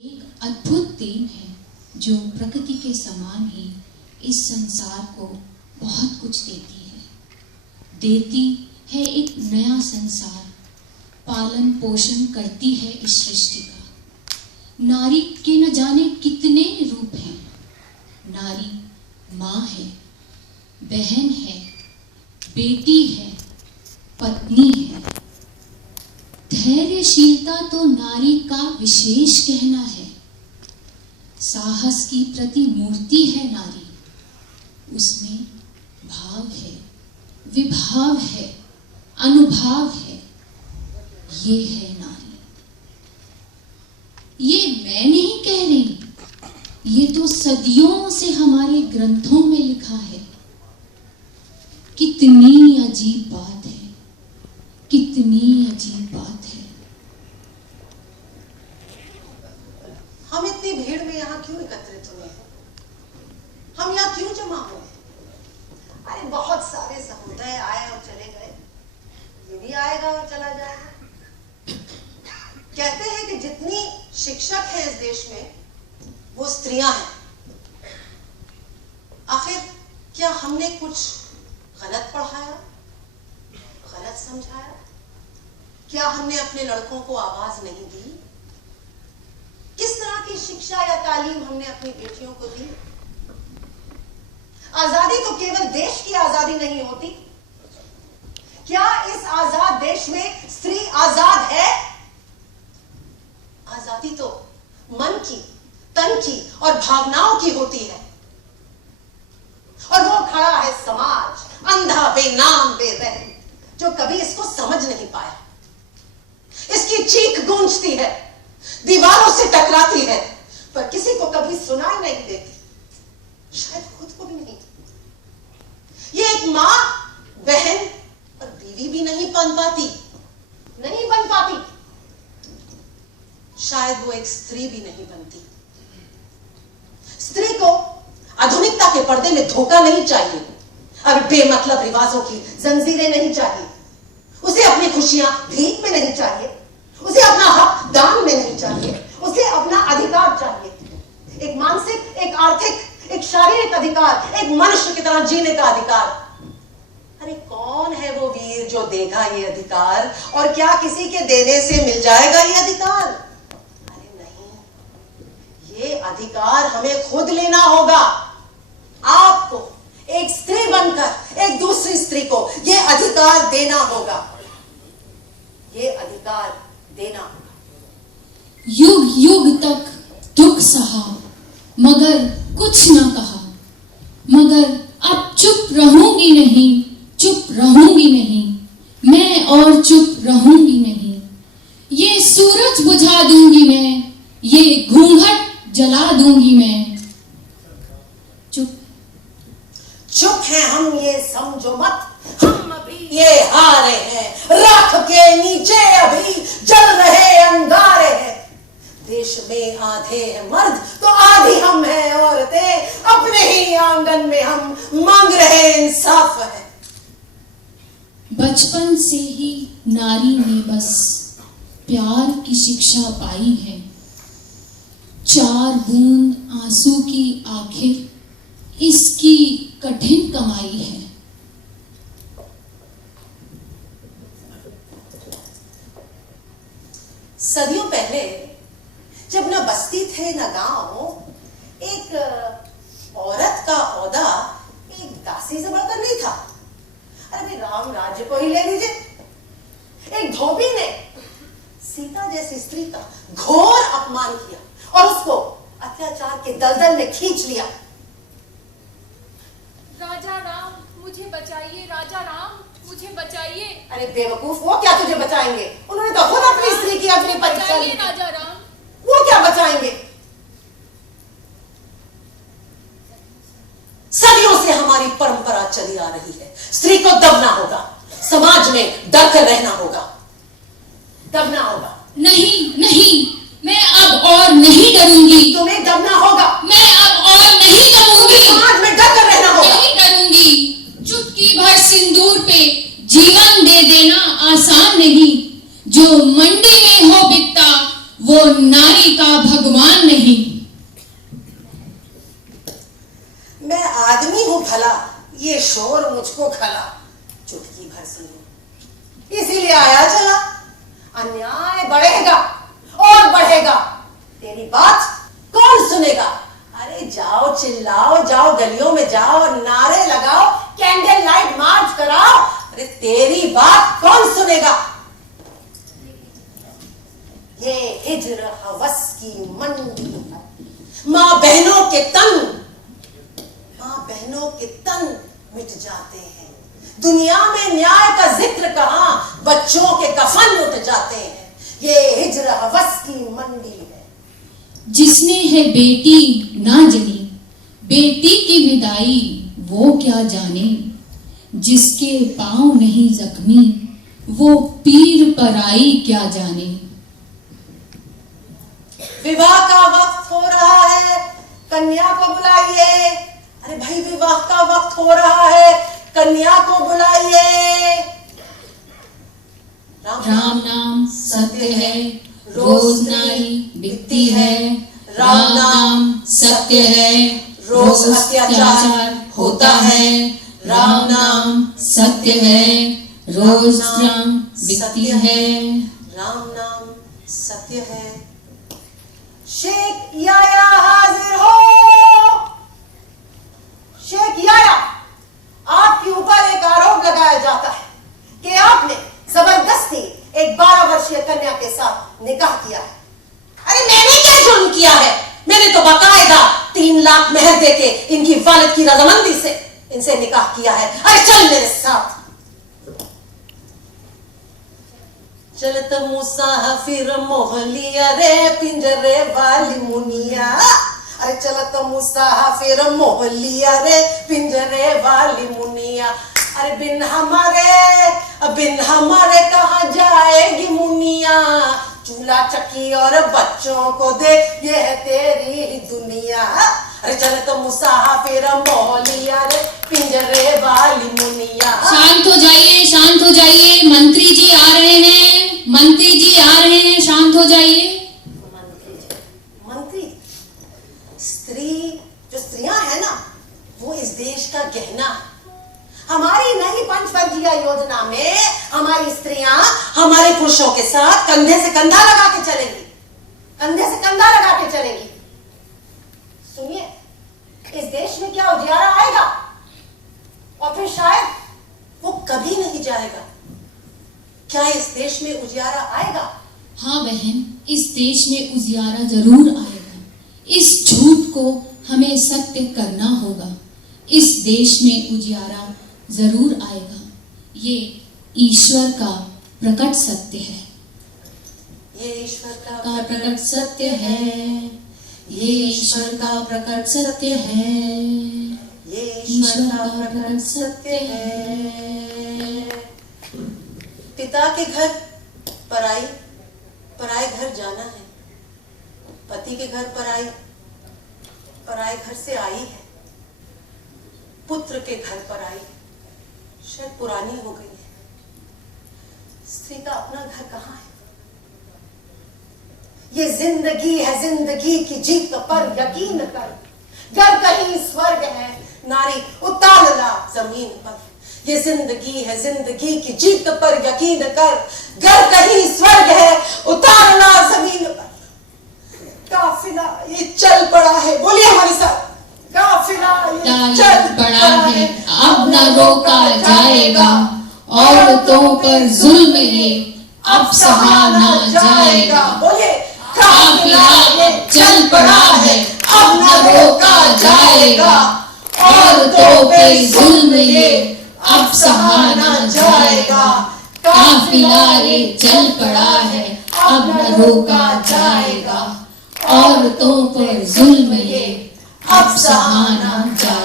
एक अद्भुत देन है जो प्रकृति के समान ही इस संसार को बहुत कुछ देती है एक नया संसार, पालन पोषण करती है इस सृष्टि का। नारी के न जाने कितने रूप हैं। नारी माँ है, बहन है, बेटी है, पत्नी है। धैर्यशीलता तो नारी का विशेष कहना है। साहस की प्रतिमूर्ति है नारी। उसमें भाव है, विभाव है, अनुभाव है। ये है नारी। ये मैं नहीं कह रही, ये तो सदियों से हमारे ग्रंथों में लिखा है। कितनी अजीब बात है, कितनी अजीब बात है। हम इतनी भीड़ में यहाँ क्यों एकत्रित हुए? हम यहाँ क्यों जमा हुए? अरे बहुत सारे समुदाय आए और चले गए, ये भी आएगा और चला जाएगा। कहते हैं कि जितनी शिक्षक है इस देश में वो स्त्रियां हैं। आखिर क्या हमने कुछ गलत पढ़ाया, गलत समझाया? क्या हमने अपने लड़कों को आवाज नहीं दी? किस तरह की शिक्षा या तालीम हमने अपनी बेटियों को दी? आजादी तो केवल देश की आजादी नहीं होती। क्या इस आजाद देश में स्त्री आजाद है? आजादी तो मन की, तन की और भावनाओं की होती है। और वो खड़ा है समाज, अंधा बेनाम बेरहम, जो कभी इसको समझ नहीं पाया। इसकी चीख गूंजती है, दीवारों से टकराती है, पर किसी को कभी सुनाई नहीं देती, शायद खुद को भी नहीं। ये एक मां, बहन और बीवी भी नहीं बन पाती, शायद वो एक स्त्री भी नहीं बनती। स्त्री को आधुनिकता के पर्दे में धोखा नहीं चाहिए, और बेमतलब रिवाजों की जंजीरें नहीं चाहिए। उसे अपनी खुशियां भीख में नहीं चाहिए, उसे अपना हक दान में नहीं चाहिए, उसे अपना अधिकार चाहिए। एक मानसिक, एक आर्थिक, एक शारीरिक अधिकार, एक मनुष्य की तरह जीने का अधिकार। अरे कौन है वो वीर जो देगा ये अधिकार? और क्या किसी के देने से मिल जाएगा ये अधिकार? अरे नहीं, ये अधिकार हमें खुद लेना होगा। आपको एक स्त्री बनकर एक दूसरी स्त्री को ये अधिकार देना होगा। ये अधिकार देना होगा। युग युग तक दुख सहा मगर कुछ ना कहा, मगर अब चुप रहूंगी नहीं, चुप रहूंगी नहीं, मैं और चुप रहूंगी नहीं। ये सूरज बुझा दूंगी मैं, ये घूंघट जला दूंगी मैं। चुप है हम, ये समझो मत, हम अभी ये हारे हैं। राख के नीचे अभी जल रहे अंगारे हैं। देश में आधे हैं मर्द तो आधी हम हैं औरतें। अपने ही आंगन में हम मांग रहे इंसाफ है। बचपन से ही नारी ने बस प्यार की शिक्षा पाई है। 4 बूंद आंसू की आखिर इसकी कठिन कमाई है। सदियों पहले जब न बस्ती थे न गांव, एक औरत का औदा एक दासी से बढ़कर नहीं था। अरे राम राज्य को ही ले लीजिए। एक धोबी ने सीता जैसी स्त्री का घोर अपमान किया और उसको अत्याचार के दलदल में खींच लिया। राजा राम मुझे बचाइए, राजा राम मुझे बचाइए। अरे बेवकूफ, वो क्या तुझे बचाएंगे? उन्होंने तो खुद अपनी स्त्री की अपनी परीक्षा ली। राजा राम वो क्या बचाएंगे? सदियों से हमारी परंपरा चली आ रही है। स्त्री को दबना होगा, समाज में डर कर रहना होगा, दबना होगा। नहीं नहीं, मैं अब और नहीं डरूंगी। तुम्हें दबना होगा। मैं अब और नहीं डरूंगी। समाज में डर कर रहना होगा। नहीं डरूंगी। चुटकी भर सिंदूर पे जीवन दे देना आसान नहीं। जो मंडी में हो बिकता वो नारी का भगवान नहीं। मैं आदमी हूं भला, ये शोर मुझको खला, चुटकी भर सुनो, इसीलिए आया चला। अन्याय बढ़ेगा और बढ़ेगा, तेरी बात कौन सुनेगा? अरे जाओ चिल्लाओ, जाओ गलियों में जाओ, नारे लगाओ, कैंडल लाइट मार्च कराओ, अरे तेरी बात कौन सुनेगा? ये हिज्र हवस की मंडी है, मां बहनों के तन मिट जाते हैं, दुनिया में न्याय का जिक्र कहां, बच्चों के कफन उठ जाते हैं। ये हिज्र हवस की मंडी है। जिसने है बेटी ना जनी, बेटी की विदाई वो क्या जाने, जिसके पांव नहीं जख्मी वो पीर पराई क्या जाने। विवाह का वक्त हो रहा है, कन्या को बुलाइए। अरे भाई विवाह का वक्त हो रहा है, कन्या को बुलाइए। राम नाम सत्य है, रोज नारी बिकती है। राम नाम सत्य है, रोज अत्याचार होता है। राम नाम सत्य है, रोज राम बिकती है। राम नाम सत्य है। शेख याया हाजिर हो। शेख याया, आपके ऊपर एक आरोप लगाया जाता है कि आपने जबरदस्ती एक 12 वर्षीय कन्या के साथ निकाह किया है। अरे मैंने क्या जुर्म किया है? मैंने तो बकायदा 3 लाख मेहर देके इनकी वालिद की रजामंदी से इनसे निकाह किया है। अरे चल मेरे साथ। चलत मुसाफिर मोहलिया रे पिंजरे वाली मुनिया। अरे चलत मुसाफिर मोहलिया रे पिंजरे वाली मुनिया। अरे बिन हमारे कहाँ जाएगी मुनिया, चूल्हा चक्की और बच्चों को दे, ये है तेरी दुनिया। अरे चलत मुसाफिर मोहलिया रे पिंजरे वाली मुनिया। शांत हो जाइए, शांत हो जाइए, मंत्री जी आ रहे हैं, मंत्री जी आ रहे हैं, शांत हो जाइए। मंत्री, स्त्रियां है ना, वो इस देश का गहना है। हमारी नई पंचवर्गीय योजना में हमारी स्त्रियां हमारे पुरुषों के साथ कंधे से कंधा लगा के चलेंगी, कंधे से कंधा लगा के चलेंगी। सुनिए, इस देश में क्या उजियारा आएगा और फिर शायद वो कभी नहीं जाएगा। क्या इस देश में उजियारा आएगा? हाँ बहन, इस देश में उजियारा जरूर आएगा। इस झूठ को हमें सत्य करना होगा। इस देश में उजियारा जरूर आएगा। ये ईश्वर का प्रकट सत्य है। ये ईश्वर का प्रकट सत्य है। ये ईश्वर का प्रकट सत्य है। ये ईश्वर का प्रकट सत्य है। पिता के घर पराए घर जाना है। पति के घर पराए घर से आई है। पुत्र के घर पराई शायद पुरानी हो गई है। स्त्री का अपना घर कहाँ है? ये जिंदगी है, जिंदगी की जीत पर यकीन कर। घर कहीं स्वर्ग है, नारी उतार ला जमीन पर। ये जिंदगी है, जिंदगी की जीत पर यकीन कर। घर कहीं स्वर्ग है, उतार ला जमीन पर। काफिला ये चल पड़ा है, बोलिए हमारे साथ। काफिला ये चल पड़ा है, अब न रोका जाएगा। औरतों पर जुल्म ये अब सहा न जाएगा। बोलिए, काफिला ये चल पड़ा है, अब न रोका जाएगा। औरतों पे जुल्म ये अब सहा न जाएगा। काफिला ये चल पड़ा है, अब न रोका जाएगा। औरतों पर जुल्म ये अब सहा न जाएगा।